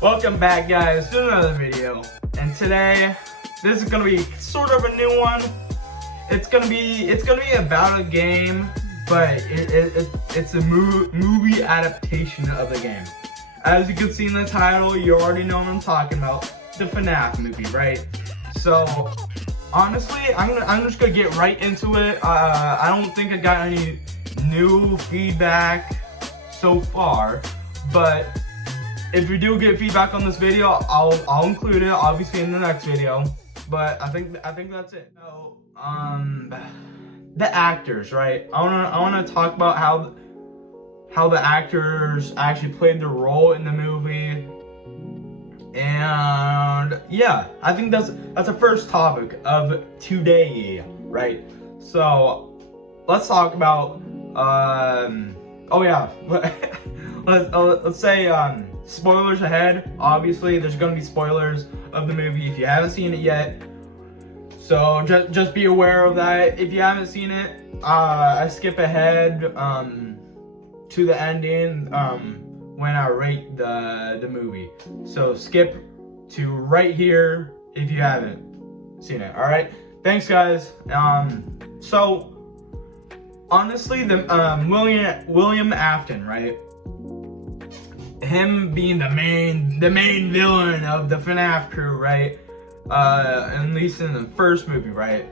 Welcome back, guys, to another video. And today, this is gonna be sort of a new one. It's gonna be about a game, but it's a movie adaptation of the game. As you can see in the title, you already know what I'm talking about, the FNAF movie, right? So honestly, I'm just gonna get right into it. I don't think I got any new feedback so far, but if we do get feedback on this video, I'll include it obviously in the next video. But I think that's it. So, the actors, right? I wanna talk about how the actors actually played their role in the movie. And yeah, I think that's the first topic of today, right? So let's talk about oh yeah, let's say spoilers ahead. Obviously there's gonna be spoilers of the movie if you haven't seen it yet, so just be aware of that. If you haven't seen it, I skip ahead to the ending when I rate the movie, so skip to right here if you haven't seen it. All right, thanks guys. So honestly, the William Afton, right? Him being the main villain of the FNAF crew, right? At least in the first movie, right?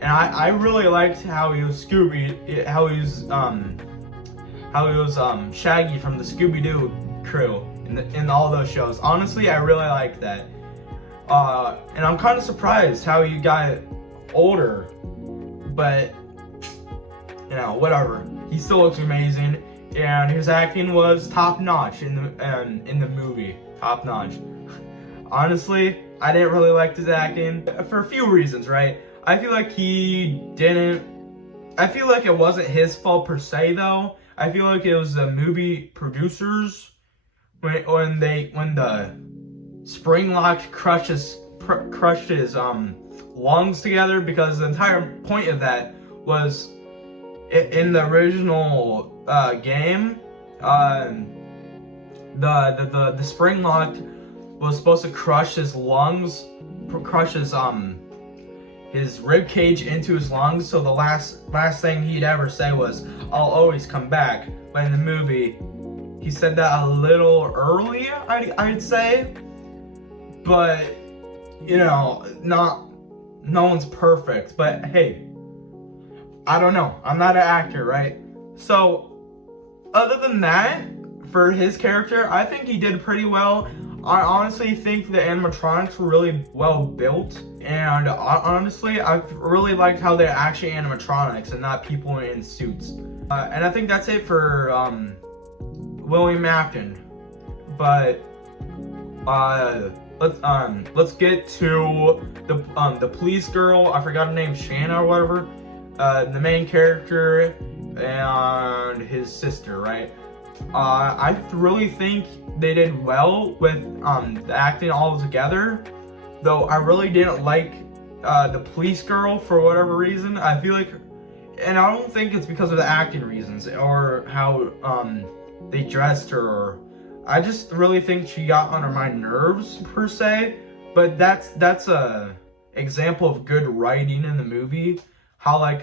And I really liked how he was Shaggy from the Scooby-Doo crew in all those shows. Honestly, I really liked that. And I'm kind of surprised how he got older, but you know, whatever. He still looks amazing, and his acting was top notch in the movie. Top notch. Honestly, I didn't really like his acting for a few reasons, right? I feel like it wasn't his fault per se, though. I feel like it was the movie producers when the spring lock crushed his lungs together, because the entire point of that was in the original game. The spring lock was supposed to crush his lungs, crush his rib cage into his lungs, so the last thing he'd ever say was, "I'll always come back." But in the movie, he said that a little early, I'd say. But you know, no one's perfect. But hey, I don't know. I'm not an actor, right? So other than that, for his character, I think he did pretty well. I honestly think the animatronics were really well built, and honestly, I really liked how they're actually animatronics and not people in suits. And I think that's it for William Afton. But let's get to the police girl. I forgot her name, Shanna or whatever. The main character and his sister, right? I really think they did well with the acting all together, though I really didn't like the police girl for whatever reason. I feel like, and I don't think it's because of the acting reasons or how they dressed her. I just really think she got under my nerves per se. But that's a example of good writing in the movie. How like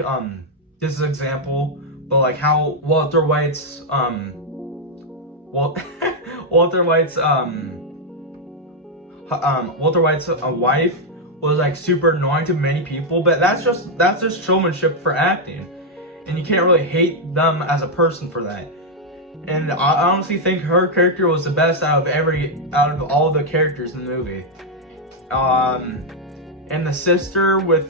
this is an example, but like how Walter White's wife was like super annoying to many people, but that's just showmanship for acting, and you can't really hate them as a person for that. And I honestly think her character was the best out of all the characters in the movie. And the sister with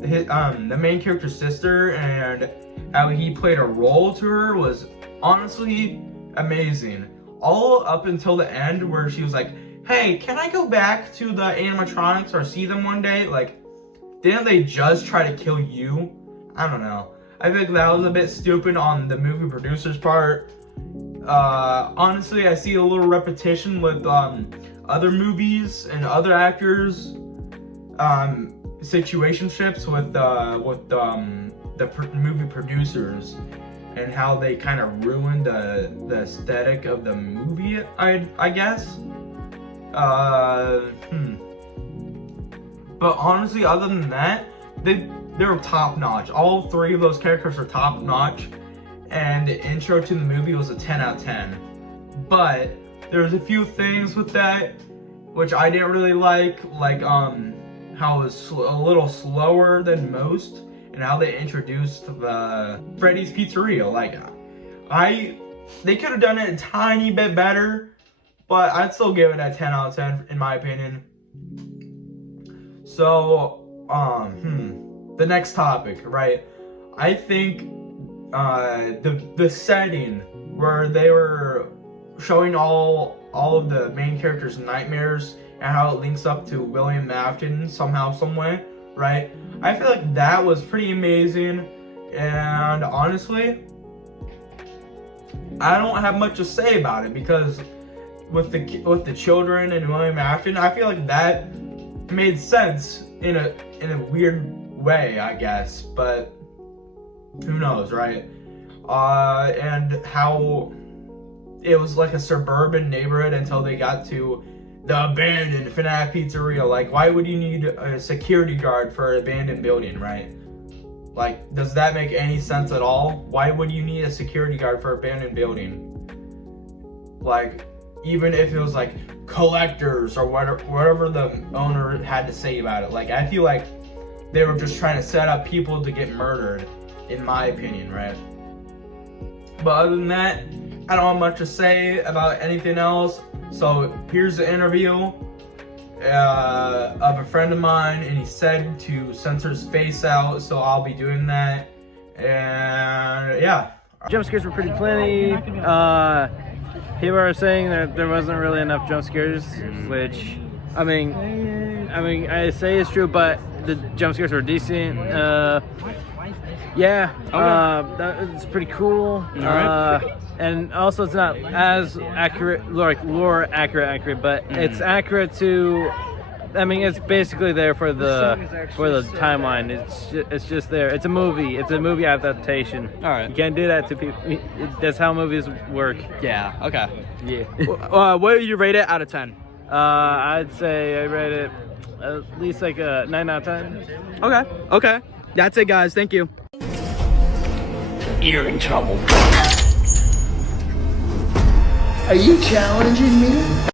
the main character's sister, and how he played a role to her was honestly amazing. All up until the end where she was like, "Hey, can I go back to the animatronics or see them one day?" Like, didn't they just try to kill you? I don't know. I think that was a bit stupid on the movie producer's part. Honestly, I see a little repetition with other movies and other actors situationships with the movie producers, and how they kind of ruined the aesthetic of the movie, I guess. But honestly, other than that, they're top notch. All 3 of those characters are top notch, and the intro to the movie was a 10 out of 10. But there's a few things with that which I didn't really like how it was a little slower than most, and how they introduced the Freddy's Pizzeria. Like, they could have done it a tiny bit better, but I'd still give it a 10 out of 10 in my opinion. So, the next topic, right? I think the setting where they were showing all of the main characters' nightmares and how it links up to William Afton somehow, some way, right? I feel like that was pretty amazing, and honestly, I don't have much to say about it because with the children and William Afton, I feel like that made sense in a weird way, I guess, but who knows, right? And how it was like a suburban neighborhood until they got to the abandoned FNAF Pizzeria. Like, why would you need a security guard for an abandoned building, right? Like, does that make any sense at all? Why would you need a security guard for an abandoned building? Like, even if it was like collectors or whatever the owner had to say about it. Like, I feel like they were just trying to set up people to get murdered, in my opinion, right? But other than that, I don't have much to say about anything else. So here's the interview of a friend of mine, and he said to censor his face out, so I'll be doing that. And yeah. Jump scares were pretty plenty. People are saying that there wasn't really enough jump scares, which I mean I say it's true, but the jump scares were decent. Yeah, it's pretty cool. And also it's not as accurate, like lore accurate, but it's accurate to. I mean, it's basically there for the timeline. It's just there. It's a movie. It's a movie adaptation. All right. You can't do that to people. That's how movies work. Yeah. Okay. Yeah. What would you rate it out of 10? I'd say I rate it at least like a 9 out of 10. Okay. Okay. That's it, guys. Thank you. You're in trouble. Are you challenging me?